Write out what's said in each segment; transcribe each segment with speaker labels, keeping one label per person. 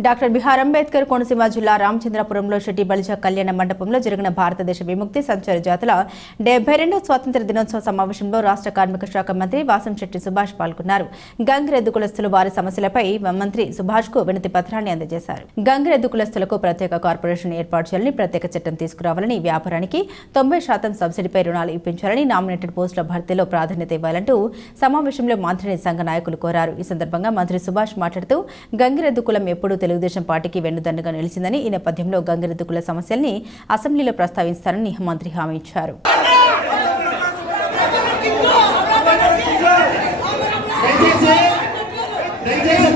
Speaker 1: Doctor Bihar Ambedkar Konaseema జిల్లా రామచంద్రపురంలో శెట్టి బలిజ కళ్యాణ మండపంలో జరిగిన భారతదేశ విముక్తి సంచార జాతర డెబ్బై రెండో స్వాతంత్ర దినోత్సవ సమావేశంలో రాష్ట్ర కార్మిక శాఖ మంత్రి వాసంశెట్టి సుభాష్ పాల్గొన్నారు. గంగిరెద్దు కులస్తులు వారి సమస్యలపై మంత్రి సుభాష్కు వినతి పత్రాన్ని అందజేశారు. గంగిరెద్దు కులస్తులకు ప్రత్యేక కార్పొరేషన్ ఏర్పాటు చేయాలని ప్రత్యేక చట్టం తీసుకురావాలని వ్యాపారానికి తొంభై శాతం సబ్సిడీపై రుణాలు ఇప్పించాలని నామినేటెడ్ పోస్టుల భర్తీలో ప్రాధాన్యత ఇవ్వాలంటూ సమావేశంలో మంత్రిని సంఘ నాయకులు కోరారు. ఈ సందర్భంగా మంత్రి సుభాష్ మాట్లాడుతూ గంగిరెద్దు కులం ఎప్పుడూ తెలుగుదేశం పార్టీకి వెన్నుదన్నుగా నిలిచిందని ఈ నేపథ్యంలో గంగిరెద్దుకుల సమస్యల్ని అసెంబ్లీలో ప్రస్తావిస్తారని మంత్రి హామీ ఇచ్చారు. దయచేసి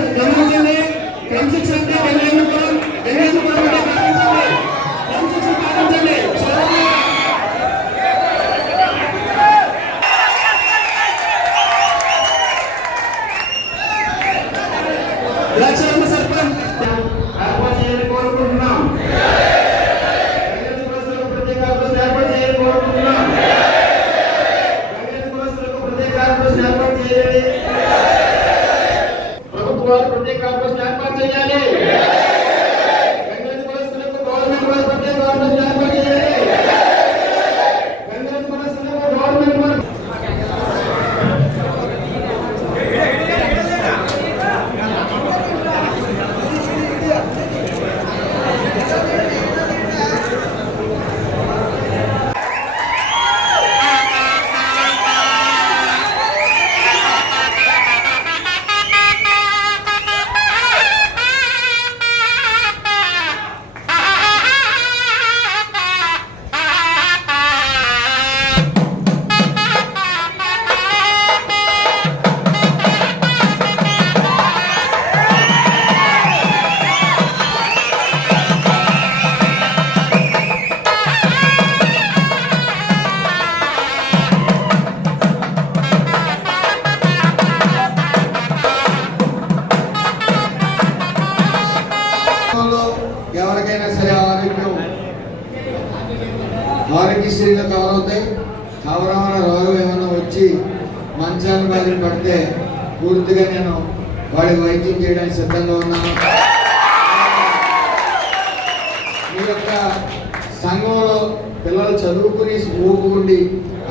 Speaker 1: ఆఫీస్ ఏర్పాటు
Speaker 2: ఆరోగ్యశ్రీలో కవర్ అవుతాయి. కవర్ అవ్వన రోగం ఏమైనా వచ్చి మంచాన్ని బాధలు పడితే పూర్తిగా నేను వాడికి వైద్యం చేయడానికి సిద్ధంగా ఉన్నాను. మీ యొక్క సంఘంలో పిల్లలు చదువుకుని ఊపుకుండి ఉండి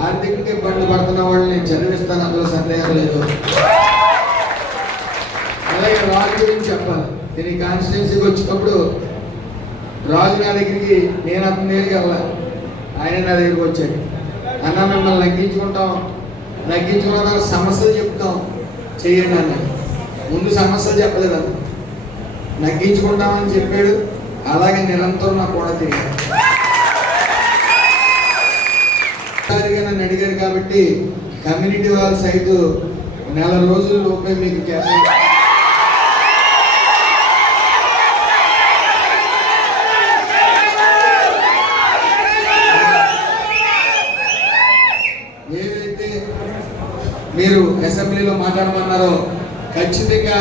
Speaker 2: ఆర్థికంగా ఇబ్బంది పడుతున్న వాళ్ళని నేను చదివిస్తాను. అందులో సందేహం లేదు. అలాగే రాజు గురించి చెప్పాలి. నేను ఈ కాన్స్టిట్యున్సీకి వచ్చినప్పుడు రాజు నా దగ్గరికి నేను అతని దగ్గరికి వెళ్ళాలి. ఆయన నా దగ్గరికి వచ్చాడు. అన్న మిమ్మల్ని లగ్గించుకుంటాం లగ్గించుకున్న సమస్యలు చెప్తాం. చేయండి అన్న ముందు సమస్యలు చెప్పలేదు అన్న. నగ్గించుకుంటామని చెప్పాడు. అలాగే నిరంతరం నా కూడా తిరిగాడు. నన్ను అడిగారు కాబట్టి కమ్యూనిటీ వాళ్ళ సైటు నెల రోజుల లోపే మీకు కేటాయి ఏదైతే మీరు అసెంబ్లీలో మాట్లాడమన్నారో ఖచ్చితంగా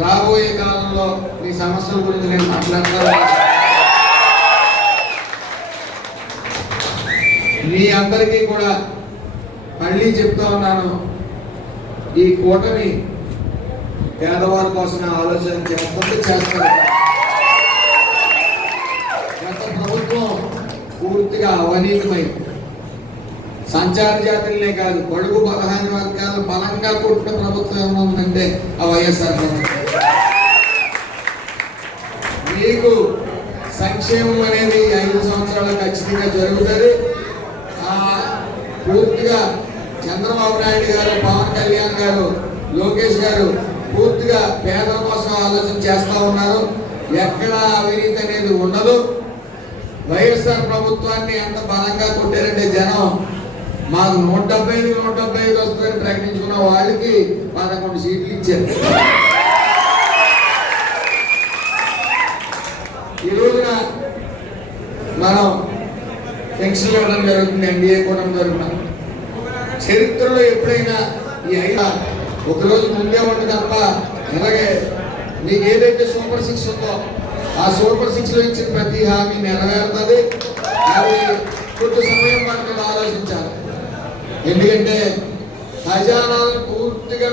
Speaker 2: రాబోయే కాలంలో మీ సమస్యల గురించి నేను మాట్లాడతాను. మీ అందరికీ కూడా మళ్ళీ చెప్తా ఉన్నాను ఈ కూటమి పేదవారి కోసం ఆలోచన చేస్తుంది చేస్తారు గత ప్రభుత్వం పూర్తిగా అవనీతమైంది సంచార జాతులనే కాదు పొడుగు బలహాని వర్గాలు బలంగా కొట్టిన ప్రభుత్వం ఏమో ఉందంటే ఆ వైఎస్ఆర్ ప్రభుత్వం మీకు సంక్షేమం అనేది ఐదు సంవత్సరాలు ఖచ్చితంగా జరుగుతుంది. పూర్తిగా చంద్రబాబు నాయుడు గారు పవన్ కళ్యాణ్ గారు లోకేష్ గారు పూర్తిగా పేదల కోసం ఆలోచన చేస్తూ ఉన్నారు. ఎక్కడ అవినీతి అనేది ఉండదు. వైఎస్ఆర్ ప్రభుత్వాన్ని ఎంత బలంగా కొట్టారంటే జనం మాకు నూట డెబ్బై ఐదు నూట డెబ్బై ఐదు వస్తుందని ప్రకటించుకున్న వాళ్ళకి పదకొండు సీట్లు ఇచ్చారు. ఈ రోజున మనం పెన్షన్ ఇవ్వడం జరుగుతుంది ఎన్డీఏ కూడా జరుగుతున్నాం చరిత్రలో ఎప్పుడైనా ఈ ఐదు ఒకరోజు ముందే ఉండి తప్ప అలాగే మీకు ఏదైతే సూపర్ సిక్స్ ఉందో ఆ సూపర్ సిక్స్లో ఇచ్చిన ప్రతి హామీ నెరవేరుతుంది. అది కొంత సమయం పడుతుంది ఆలోచించాలి. ఎందుకంటే ఖజానాలను పూర్తిగా